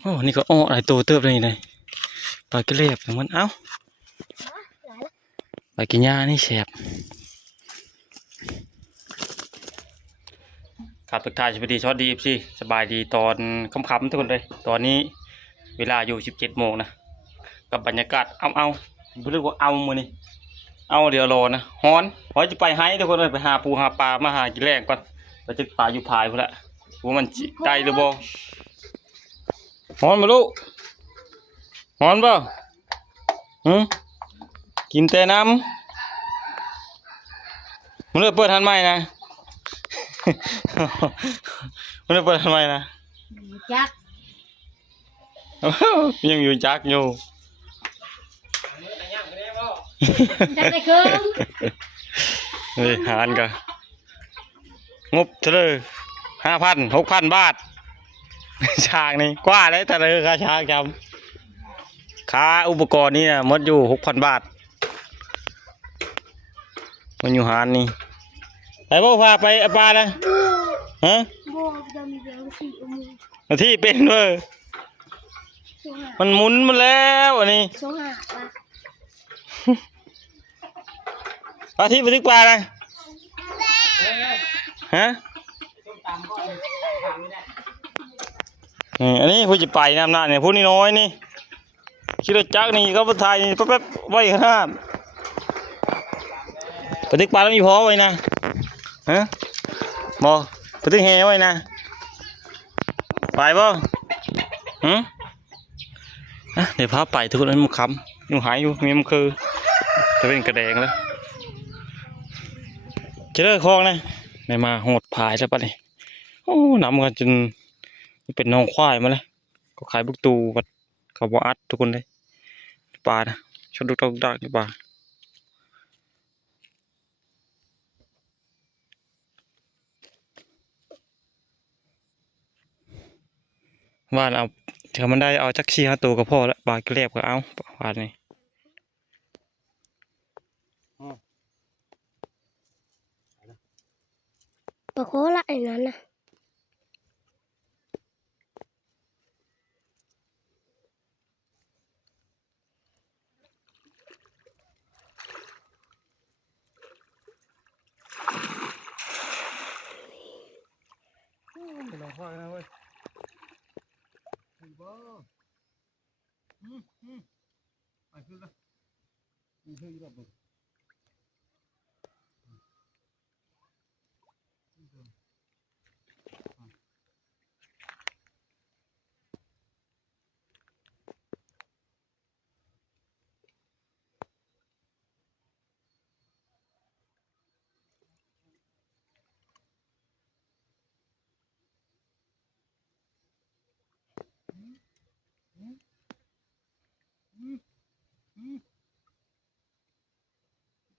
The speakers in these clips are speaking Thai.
โอ้นี่ก็อ้อหลายตัวเติบเลยนี่ปลากระเล็บของมันเอ้าปลากินหญ้านี่แสบครับทักทายสวัสดีสวัสดีพี่สบายดีตอนค่ำๆทุกคนเลยตอนนี้เวลาอยู่17 โมงนะกับบรรยากาศเอาเรียกว่าเอามือนี่เอาเดี๋ยวรอนะฮ้อนพอจะไปให้ทุกคนเลยไปหาปูหาปลามาหากินแรงก่อนไปจึกปลาอยู่พายพอละว่ามันได้หรือบ่ฮ้อนมาลูกฮ้อนเปล่ากินแต่น้ำมันเปิดทันไหมนะ มันเปิดทันไหมนะจักยังอยู่จักอยู่จักได้ครึ่งเฮ้ยหารกันงบเท่าไหร่5,000 6,000 บาทช้างนี่กว่าเลยแต่เลยค่าช้างจำค่าอุปกรณ์นี่นะมดอยู่ 6,000 บาทมันอยู่หารนี่ไปบ่พาไปปลานะฮะที่เป็นเว้ยมันหมุนมาแล้วอันนี้ปลาที่ไปทึกปลาเลยฮะอันนี้ผู้จะไปน้ำหน้าเนี่ยผู้นี้น้อยนี่คิดว่าจักนี่เขาไปถ่ายนี่แป๊บๆไว้ขนาดไปทึกปลาแล้วมีพอไว้นะฮะบ่ไปทึกแหไว้นะไปบ่เดี๋ยวพาไปทุกคนนั้นมันค้ำอยู่หายอยู่มีมันคือจะเป็นกระแดงแล้วจะเลิกคลองนะไม่มาโหดผายแล้วปะเนี่ยโอ้น้ำกันจนเป็นน้องควายมาเลยก็ขายบุกตูวัดเขาบอัดทุกคนเลยปลานะชดดุกดักนี่ปลาว่าเอาเถ้ามันได้เอาจักชี5 ตัวก็พอแล้วปลากระเรียบก็เอาปลานี่ปลาโคละอย่างนั้นนะเป็นน้องควายนะเว้ยไปขึ้นละมีเพื่อนอยู่รอบนึง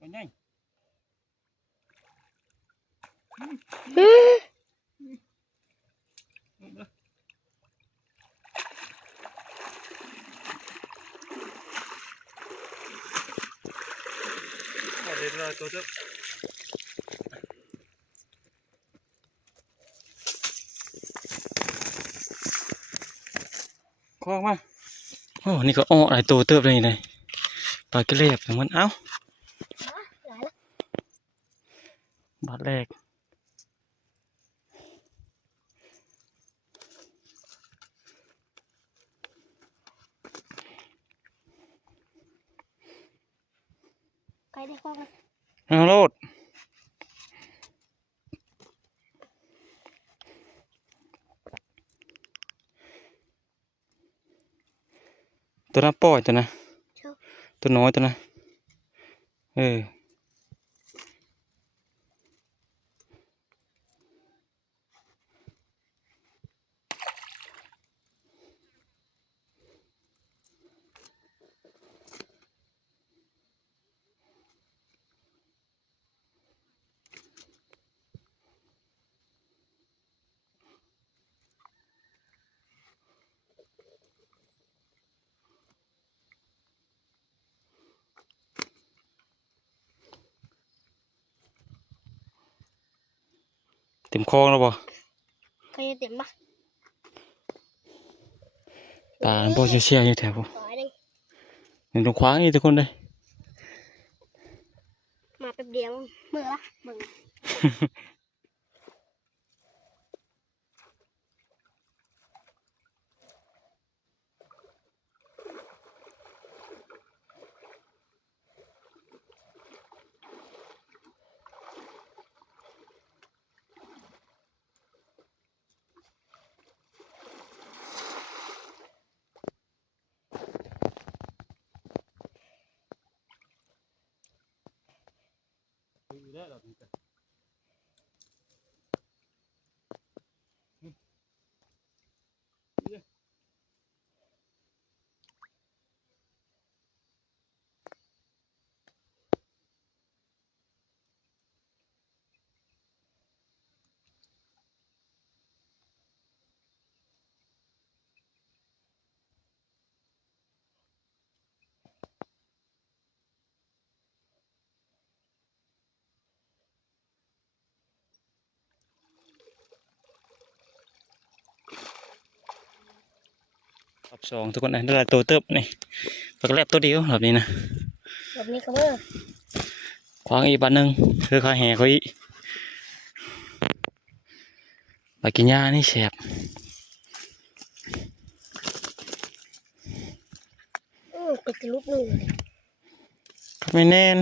ไปไงเดี๋ยวเราตัวเจ้าคล้องมาโอ้นี่ก็อ้อหลายตัวเติบเลยนี่ปลากระเล็บของมันเอ้าบาทแรกใครได้คล้องไหมเอาโลดตัวนั้นปล่อยตัวนะตัวน้อยตัวนะ เต็มคลองแล้วบ่ ใครจะเต็มปะ ปลาบ่เชี่ยวๆอยู่แถวบ่ ต่อยหนึ่ง นี่ตรงขวางนี่ทุกคนเลย มาแป๊บเดียวเมื่อละมึง รอบสองทุกคนนะได้หลายตัวเติบนี่ปลากระแลบตัวเดียวแบบนี้นะ แบบนี้ก็เมื่อ ขวางอีกบาทหนึงคือข้าแห่เขาอีกปลากินหญ้านี่แสบ ติดกระลุกหนึ่ง ก็ไม่แน่น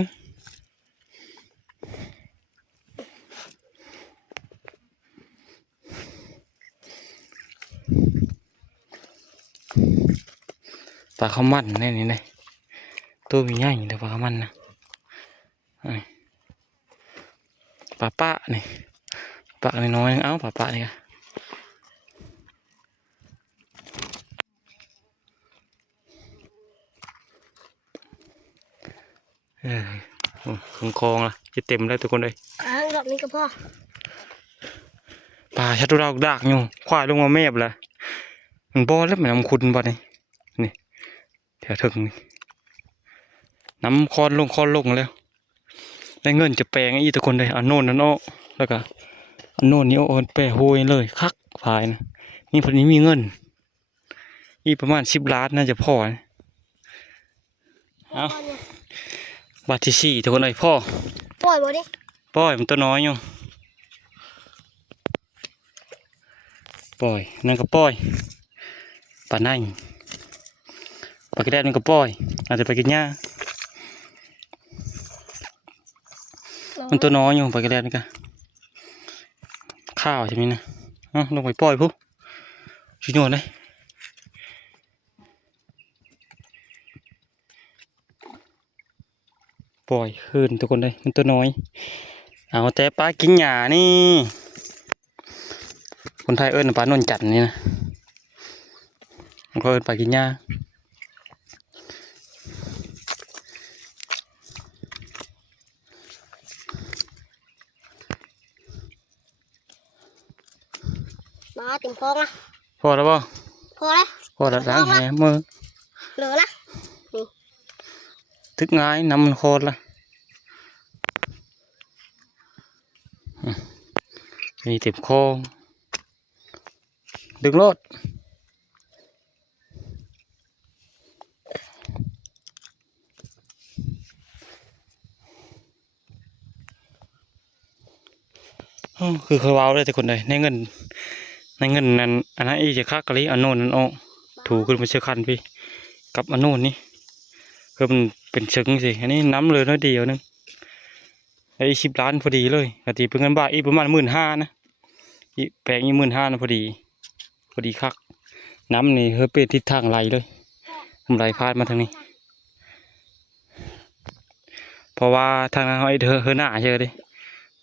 ปลาข้าวมันแน่นี่เลยตัวมีใหญ่เลยปลาข้าวมันนะนี่ปลาปะนี่ปลาน้อยๆนึงเอ้าปลาปะนี่ค่ะของคลองละจะเต็มแล้วทุกคนเลย ค้างรอบนี้ก็พอ ปลาชัดดาวดักอยู่ควายลงมาแมบเลยมันบ่อแล้วมันน้ำขุ่นบ่นี่นี่แถวถึงนี่น้ำคอนลงแล้วได้เงินจะแปลงอีทุกคนเลยเอาโน่นนั่นอ้อแล้วก็เอาโน่นนี่เอาแปลโหยเลยคักพายนะนี่พอนี้มีเงินอีประมาณ10 ล้านน่าจะพอนะเอาบาทที่สี่ทุกคนเลยพ่อ ปล่อยบ่ดิ ปล่อยมันตัวน้อยอยู่ปล่อยนั่นก็ปล่อยปลาไหนปลากระแดดมันก็ปล่อยอาจจะไปกินหญ้ามันตัวน้อยอยู่ปลากระแดดนี่ก็ข้าวใช่ไหมนะลงไปปล่อยปุ๊บชิโน่เลยปล่อยคืนทุกคนเลยมันตัวน้อยเอาแต่ปลากินหญ้านี่คนไทยเอิ้นปลาโนนจันทร์นี่นะมันก็เอิ้นปลากินหญ้า มาเต็มคลองละ พอแล้วป่ะ พอแล้ว พอแล้วล้างแหมือ เหลือละ ทึกง่ายน้ำมันโคตรละมีเต็มคอดึงรถคือเขาเว้าเลยแต่คนใดในเงินนั้นอันนั้นอีจะคักกะลิอันโน่นนั่นออกถูขึ้นไปเชื่อคันพี่กับอันโน่นนี่คือมันเป็นเชิงสิอันนี้น้ำเลยน้อยเดียวนึงไอ้10 ล้านพอดีเลยกะทิเป็นเงินบาทอีประมาณ15,000นะอีแปลงอี15,000นะพอดีคักน้ำนี่เฮ้ยเป็นทิศทางไหลเลยมันไหลพาดมาทางนี้เพราะว่าทางนั้นเขาไอ้เฮอหน้าเชื่อดิ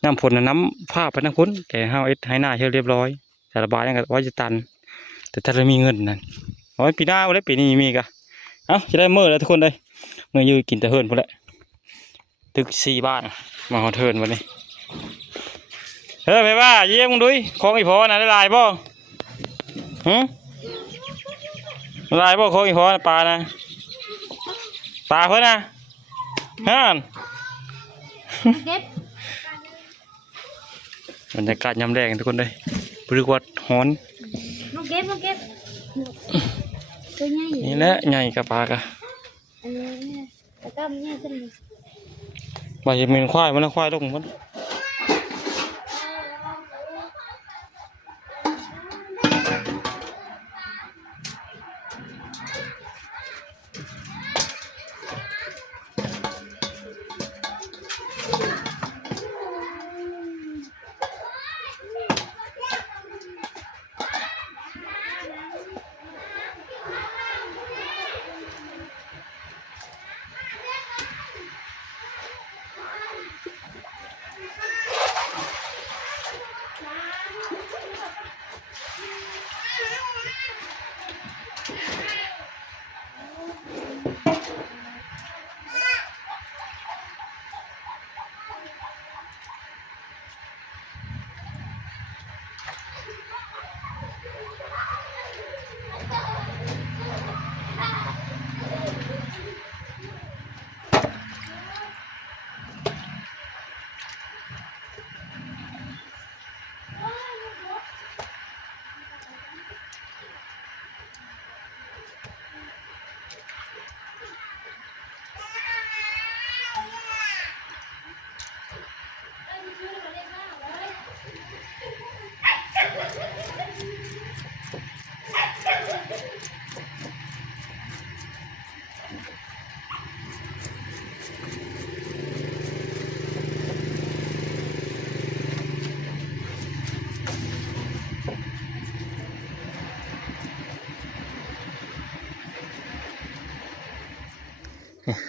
น้ำฝนน่ะน้ำผ้าไปน้ำฝนแต่เขาไอ้ให้หน้าเชื่อเรียบร้อยแต่ระบายนั่นก็ว่าจะตันแต่ถ้าเรามีเงินนั่นเอาไว้ปีหน้าไว้ปีนี้มีกะเอ้าจะได้เมื่อแล้วทุกคนเลยเมื่อยืนกินแต่เฮิร์นพอแหละตึก4 บ้านมาหอเทิร์นวันนี้เฮ้ยไปว่าเยี่ยมมึงดุยของอีพอน่ะได้ลายบ่ลายบ่ของอีพอปลานะปลาเพิ่นนะฮะ เด็ด บรรยากาศยามแดงทุกคนเลยเรียกว่าฮ้อน น้องเก็บตัวใหญ่ นี่แหละใหญ่กับปลากะ อันนี้เนี่ยแต่ก็มันใหญ่ขึ้นเลย ว่าจะเป็นควายมันนะควายลงมัน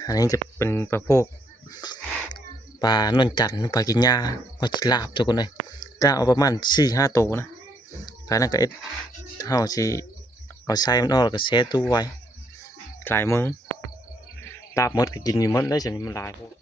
อันนี้จะเป็นปลาโพกปลานวลจันทร์ปลากินหญ้าปลากินลาบทุกคนเลยจะเอาประมาณ4-5 ตัวนะการนั้นก็เฮาสิเอาใส่มันออกแล้วก็แช่ตู้ไว้หลายมื้อลาบหมดก็กินอยู่หมดได้จะมีมันหลายพวก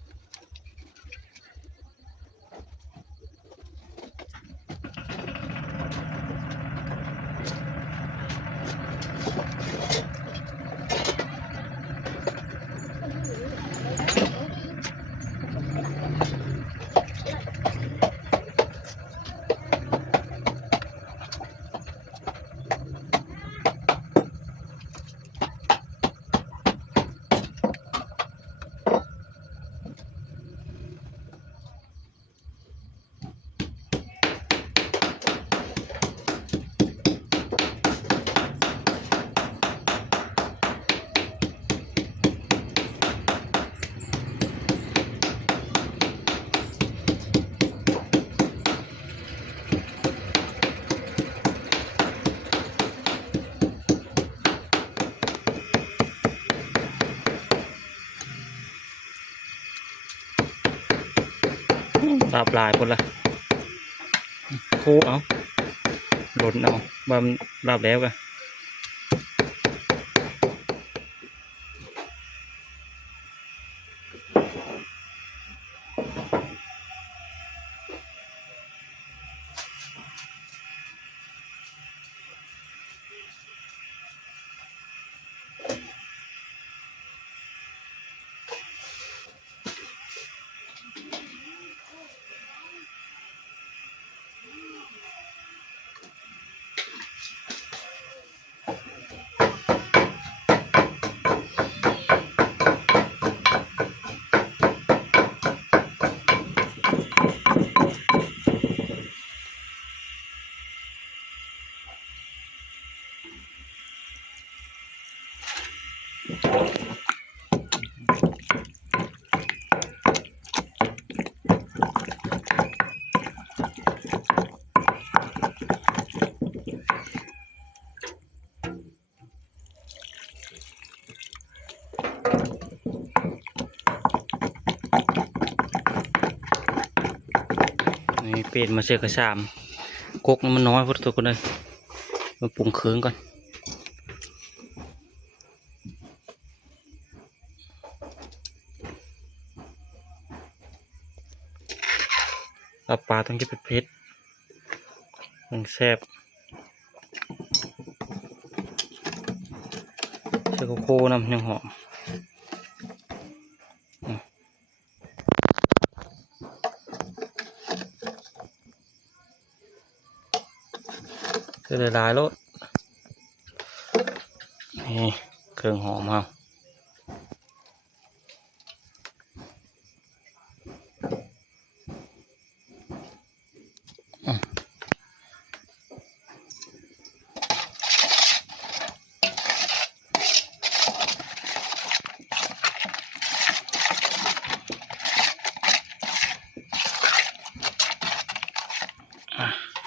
ลาบหลายคนละโคเอาหล่นเอาบำลาบแล้วกันนี่เป็ดมาเสือกระชามกกมันน้อยพอทุกคนเลยมาปรุงเครื่องก่อนเอาปลาต้องกินเผ็ดๆมันแซ่บเสือโคน้ำยังหอม จะได้หลายรสนี่เครื่องหอมเอา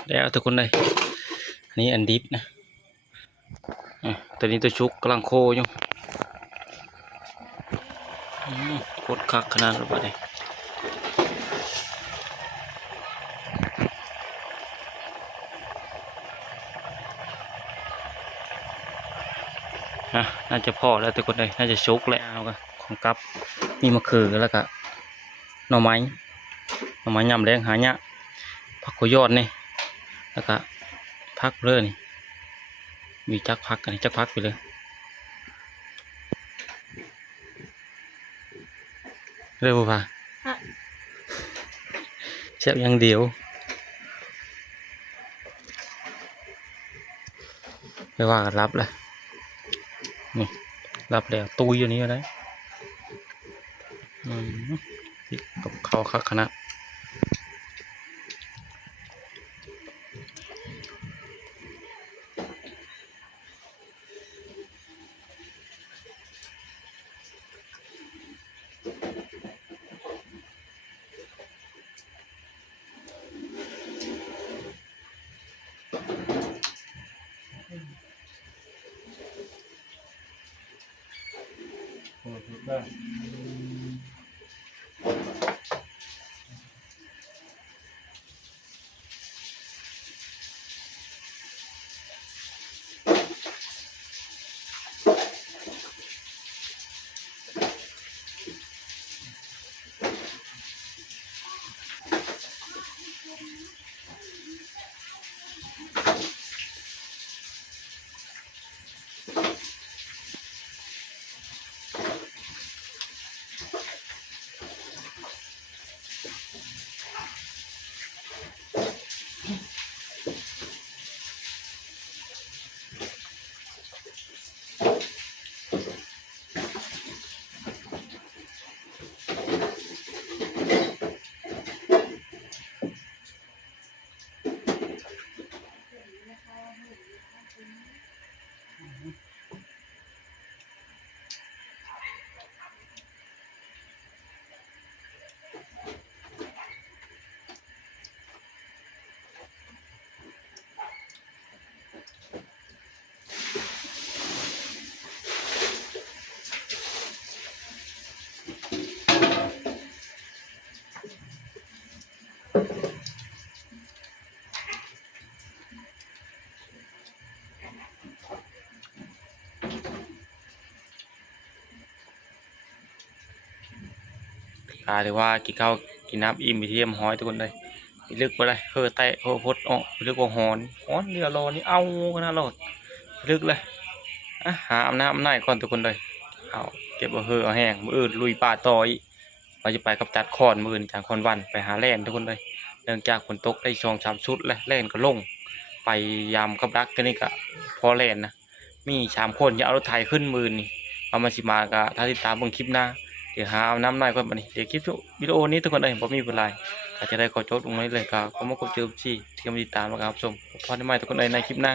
แล้วทุกคนเลยอันนี้อันดิบนะตัวนี้ตัวชุกกำลังโคอยู่โคตรคักขนาดนั้นเลยน่าจะพอแล้วทุกคนเลยน่าจะชุกแล้วก็ของกับมีมะเขือแล้วก็หน่อไม้ยำแรงหายะผักโขยอดนี่แล้วก็พักเลยนี่มีจักพักกันจักพักไปเลยเร็วป่ะเชฟยังเดียวไปว่ากันรับเลยนี่รับแล้วตุยอยู่นี่อะไรกับเขาคักขนาดหรือว่ากินข้าวกินน้ำอิ่มไปเที่ยมห้อยทุกคนเลยลึกไปเลยแตะพดออกลึกว่าหอนเรือรอนี่เอาขนาดรถลึกเลยหาอาบน้ำก่อนทุกคนเลยเอาเก็บเอาแห้งมืออื่นลุยป่าต่อยเราจะไปกับจัดคอนมืออื่นจากคอนวันไปหาแล่นทุกคนเลยเนื่องจากฝนตกได้2-3 ชุดแล้วแล่นก็ลงไปยามกับรักกันนี่ก็พอแล่นนะมี3 คนอย่าเอารถไถขึ้นมือนี่เอามาสิมากะถ้าติดตามเบิ่งคลิปหน้าเดี๋ยวหาเอาน้ำหน่อยก่อนบัดนี้เดี๋ยวคลิปวิดีโอนี้ทุกคนเลยผมมีเวลาก็จะได้ขอจบตรงนี้เลยครับผมก็เจอที่มาติดตามนะครับชมพอได้ไหมทุกคนเลยในคลิปหน้า